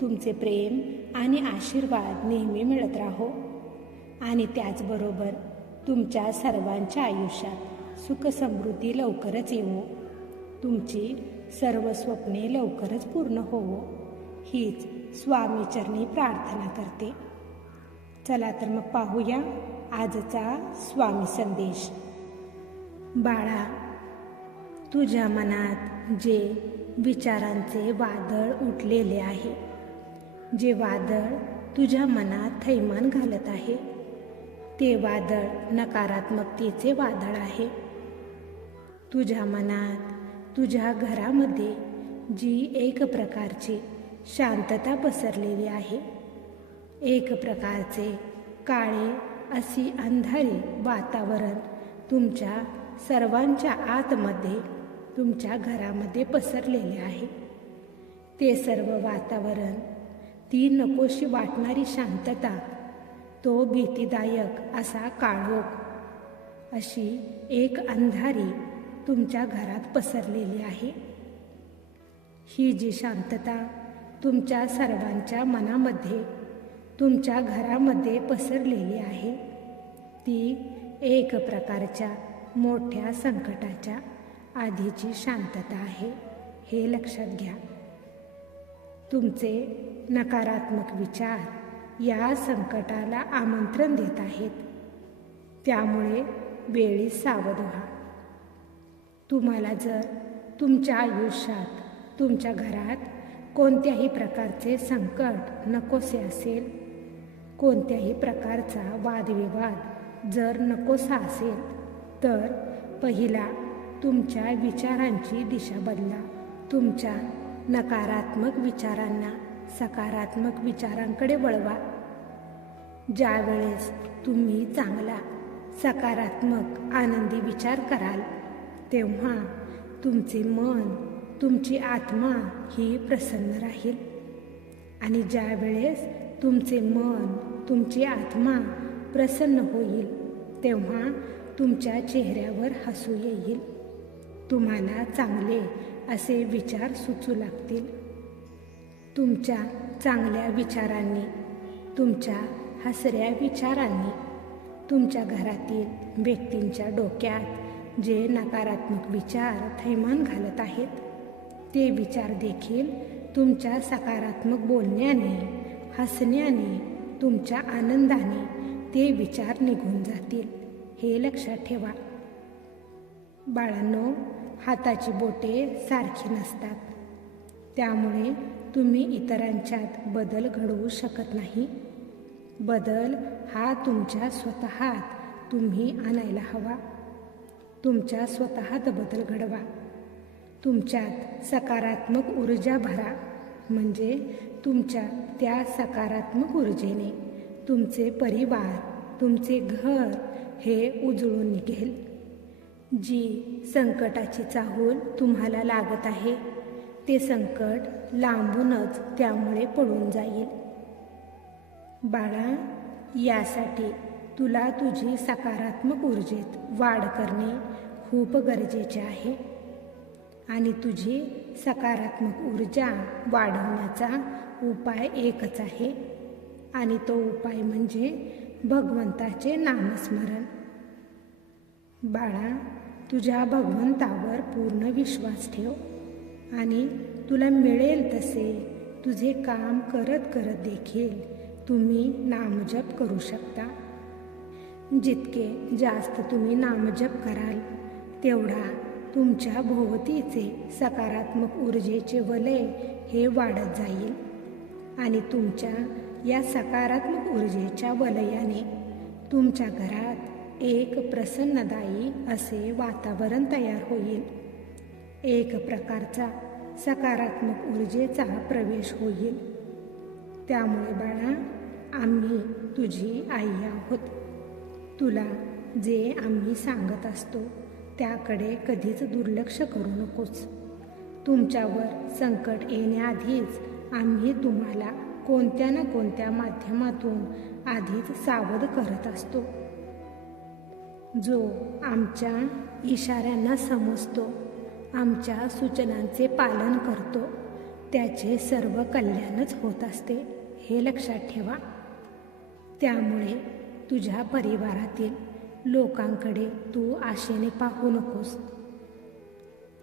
तुमचे प्रेम आणि आशीर्वाद नेहमी मिळत राहो. आणि त्याचबरोबर तुमच्या सर्वांच्या आयुष्यात सुख समृद्धी लवकरच येवो. तुमची सर्व स्वप्ने लवकरच पूर्ण होवो. हीच स्वामीचरणी प्रार्थना करते. चला तर मग पाहूया आजचा स्वामी संदेश. बाळा तुझ्या मनात जे विचारांचे वादळ उठलेले आहे जे वादळ तुझ्या मनात थैमान घालत आहे ते वादळ नकारात्मकतेचे वादळ आहे. तुझ्या मनात तुझ्या घरामध्ये जी एक प्रकारची शांतता पसरलेली आहे एक प्रकारचे काळे अशी अंधारी वातावरण तुमच्या सर्वांच्या आतमध्ये तुमच्या घरामध्ये पसरलेले आहे. ते सर्व वातावरण ती नकोशी वाटणारी शांतता तो भीतीदायक असा काळोख अशी एक अंधारी तुमच्या घरात पसरलेली आहे. ही जी शांतता तुमच्या सर्वांच्या मनामध्ये तुमच्या घरामध्ये पसरलेली आहे ती एक प्रकारच्या मोठ्या संकटाच्या आधीची शांतता आहे हे लक्षात घ्या. तुमचे नकारात्मक विचार या संकटाला आमंत्रण देत आहेत. त्यामुळे वेळी सावध व्हा. तुम्हाला जर तुमच्या आयुष्यात तुमच्या घरात कोणत्याही प्रकारचे संकट नकोसे असेल कोणत्याही प्रकारचा वादविवाद जर नकोसा असेल तर पहिला तुमच्या विचारांची दिशा बदला. तुमच्या नकारात्मक विचारांना सकारात्मक विचारांकडे वळवा. ज्यावेळेस तुम्ही चांगला सकारात्मक आनंदी विचार कराल तेव्हा तुमचे मन तुमची आत्मा ही प्रसन्न राहील. आणि ज्यावेळेस तुमचे मन तुमची आत्मा प्रसन्न होईल तेव्हा तुमच्या चेहऱ्यावर हसू येईल. तुम्हाला चांगले असे विचार सुचू लागतील. तुमच्या चांगल्या विचारांनी तुमच्या हसऱ्या विचारांनी तुमच्या घरातील व्यक्तींच्या डोक्यात जे नकारात्मक विचार थैमान घालत आहेत ते विचार देखील तुमच्या सकारात्मक बोलण्याने हसण्याने तुमच्या आनंदाने ते विचार निघून जातील हे लक्षात ठेवा. बाळांनो हाताची बोटे सारखी नसतात. त्यामुळे तुम्ही इतरांच्यात बदल घडवू शकत नाही. बदल हा तुमच्या स्वतःत तुम्ही आणायला हवा. तुमच्या स्वतःत बदल घडवा. तुमच्यात सकारात्मक ऊर्जा भरा. म्हणजे तुमच्या त्या सकारात्मक ऊर्जेने तुमचे परिवार तुमचे घर हे उजळून निघेल. जी संकटाची चाहूल तुम्हाला लागत आहे ते संकट लांबूनच त्यामुळे पडून जाईल. बाळा यासाठी तुला तुझी सकारात्मक ऊर्जेत वाढ करणे खूप गरजेचे आहे आणि तुझी सकारात्मक ऊर्जा वाढवण्याचा उपाय एकच आहे आणि तो उपाय म्हणजे भगवंताचे नामस्मरण. बाळा तुझ्या भगवंतावर पूर्ण विश्वास ठेव आणि तुला मिळेल तसे तुझे काम करत करत देखील तुम्ही नामजप करू शकता. जितके जास्त तुम्ही नामजप कराल तेवढा तुमच्या भोवतीचे सकारात्मक ऊर्जेचे वलय हे वाढत जाईल आणि तुमच्या या सकारात्मक ऊर्जेच्या वलयाने तुमच्या घरात एक प्रसन्नदायी असे वातावरण तयार होईल. एक प्रकारचा सकारात्मक ऊर्जेचा प्रवेश होईल. त्यामुळे बाळा आम्ही तुझी आई आहोत. तुला जे आम्ही सांगत असतो त्याकडे कधीच दुर्लक्ष करू नकोस. तुमच्यावर संकट येण्याआधीच आम्ही तुम्हाला कोणत्या ना कोणत्या माध्यमातून आधीच सावध करत असतो. जो आमच्या इशाऱ्यांना समजतो आमच्या सूचनांचे पालन करतो त्याचे सर्व कल्याणच होत असते हे लक्षात ठेवा. त्यामुळे तुझ्या परिवारातील लोकांकडे तू आशेने पाहू नकोस.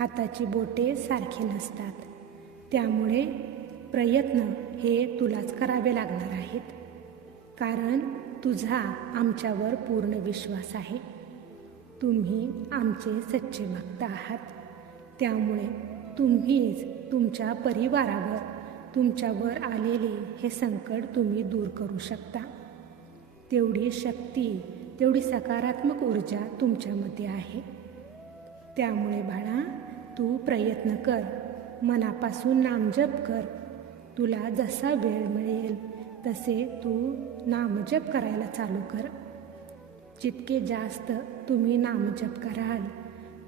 हाताची बोटे सारखी नसतात. त्यामुळे प्रयत्न हे तुलाच करावे लागणार आहेत. कारण तुझा आमच्यावर पूर्ण विश्वास आहे. तुम्ही आमचे सच्चे भक्त आहात. त्यामुळे तुम्हीच तुमच्या परिवारावर तुमच्यावर आलेले हे संकट तुम्ही दूर करू शकता. तेवढी शक्ती तेवढी सकारात्मक ऊर्जा तुमच्यामध्ये आहे. त्यामुळे बाळा तू प्रयत्न कर. मनापासून नामजप कर. तुला जसा वेळ मिळेल तसे तू नामजप करायला चालू कर. जितके जास्त तुम्ही नामजप कराल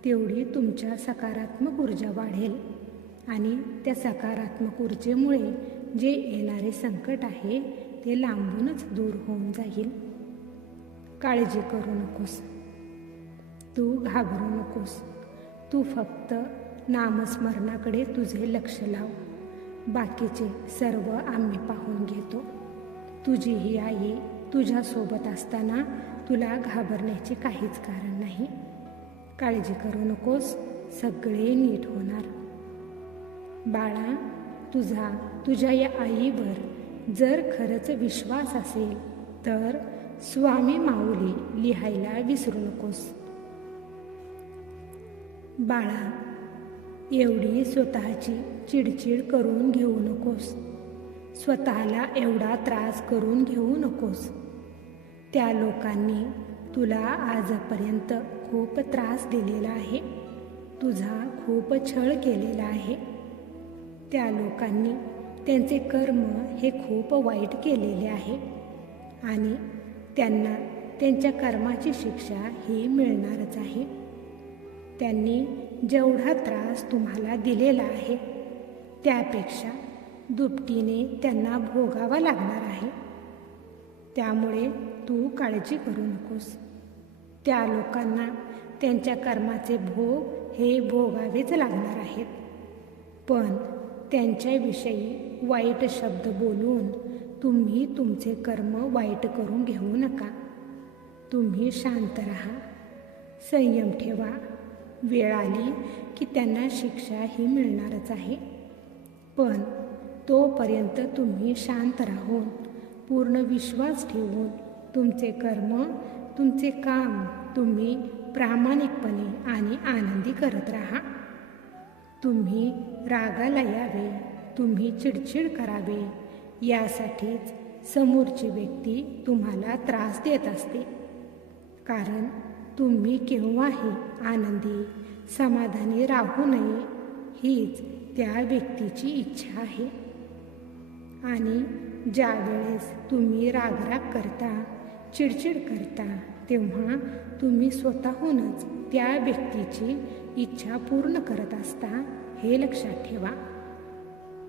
तेवढी तुमच्या सकारात्मक ऊर्जा वाढेल आणि त्या सकारात्मक ऊर्जेमुळे जे येणारे संकट आहे ते लांबूनच दूर होऊन जाईल. काळजी करू नकोस. तू घाबरू नकोस. तू फक्त नामस्मरणाकडे तुझे लक्ष लाव. बाकीचे सर्व आम्ही पाहून घेतो. तुझी ही आई तुझ्यासोबत असताना तुला घाबरण्याचे काहीच कारण नाही. काळजी करू नकोस सगळे नीट होणार. बाळा तुझा तुझ्या या आईवर जर खरंच विश्वास असेल तर स्वामी माऊली लिहायला विसरू नकोस. बाळा एवढी स्वतःची चिडचिड करून घेऊ नकोस. स्वतःला एवढा त्रास करून घेऊ नकोस. त्या लोकांनी तुला आजपर्यंत खूप त्रास दिलेला आहे. तुझा खूप छळ केलेला आहे. त्या लोकांनी त्यांचे कर्म हे खूप वाईट केलेले आहे आणि त्यांना त्यांच्या कर्माची शिक्षा ही मिळणारच आहे. त्यांनी जेवढा त्रास तुम्हाला दिलेला आहे त्यापेक्षा दुपटीने त्यांना भोगावा लागणार आहे. त्यामुळे तू काळजी करू नकोस. त्या लोकांना त्यांच्या कर्माचे भोग हे भोगावेच लागणार आहेत. पण त्यांच्याविषयी वाईट शब्द बोलून तुम्ही तुमचे कर्म वाईट करून घेऊ नका. तुम्ही शांत राहा. संयम ठेवा. वेळ आली की त्यांना शिक्षा ही मिळणारच आहे. पण तोपर्यंत तुम्ही शांत राहून पूर्ण विश्वास ठेवून तुमचे कर्म तुमचे काम तुम्ही प्रामाणिकपणे आणि आनंदी करत राहा. तुम्ही रागाला यावे तुम्ही चिडचिड करावे यासाठीच समोरची व्यक्ती तुम्हाला त्रास देत असते. कारण तुम्ही केव्हाही आनंदी समाधानी राहू नये हीच त्या व्यक्तीची इच्छा आहे. आणि ज्या वेळेस तुम्ही रागराग करता चिडचिड करता तेव्हा तुम्ही स्वतःहूनच त्या व्यक्तीची इच्छा पूर्ण करत असता हे लक्षात ठेवा.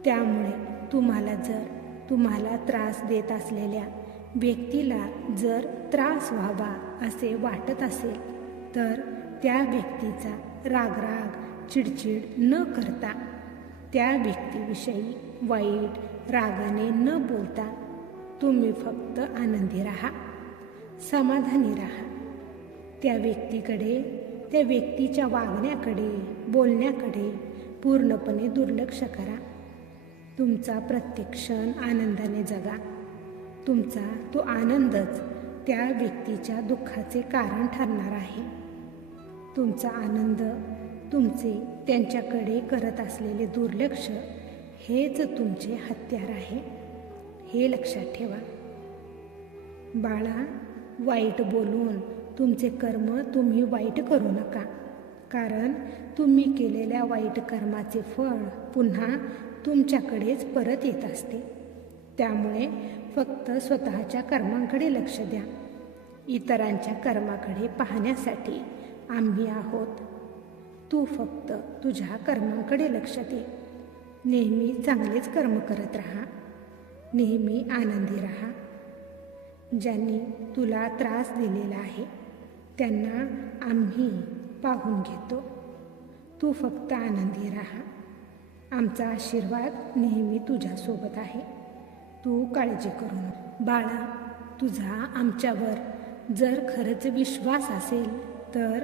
त्यामुळे तुम्हाला जर तुम्हाला त्रास देत असलेल्या व्यक्तीला जर त्रास व्हावा असे वाटत असेल तर त्या व्यक्तीचा रागराग चिडचिड न करता त्या व्यक्तीविषयी वाईट रागाने न बोलता तुम्ही फक्त आनंदी राहा समाधानी राहा. त्या व्यक्तीकडे त्या व्यक्तीच्या वागण्याकडे बोलण्याकडे पूर्णपणे दुर्लक्ष करा. तुमचा प्रत्येक क्षण आनंदाने जगा. तुमचा तो आनंदच त्या व्यक्तीच्या दुःखाचे कारण ठरणार आहे. तुमचा आनंद तुमचे त्यांच्याकडे करत असलेले दुर्लक्ष हेच तुमचे हत्यार आहे. हे लक्षात ठेवा. बाळा वाईट बोलून तुमचे कर्म तुम्ही वाईट करू नका. कारण तुम्ही केलेल्या वाईट कर्माचे फळ पुन्हा तुमच्याकडेच परत येत असते. त्यामुळे फक्त स्वतःच्या कर्मांकडे लक्ष द्या. इतरांच्या कर्माकडे पाहण्यासाठी आम्ही आहोत. तू फक्त तुझ्या कर्मांकडे लक्ष दे. नेहमी चांगलेच कर्म करत राहा. नेहमी आनंदी राहा. ज्यांनी तुला त्रास दिलेला आहे त्यांना आम्ही पाहून घेतो. तू फक्त आनंदी राहा. आमचा आशीर्वाद नेहमी तुझ्यासोबत आहे. तू काळजी करू नको. बाळा तुझा आमच्यावर जर खरंच विश्वास असेल तर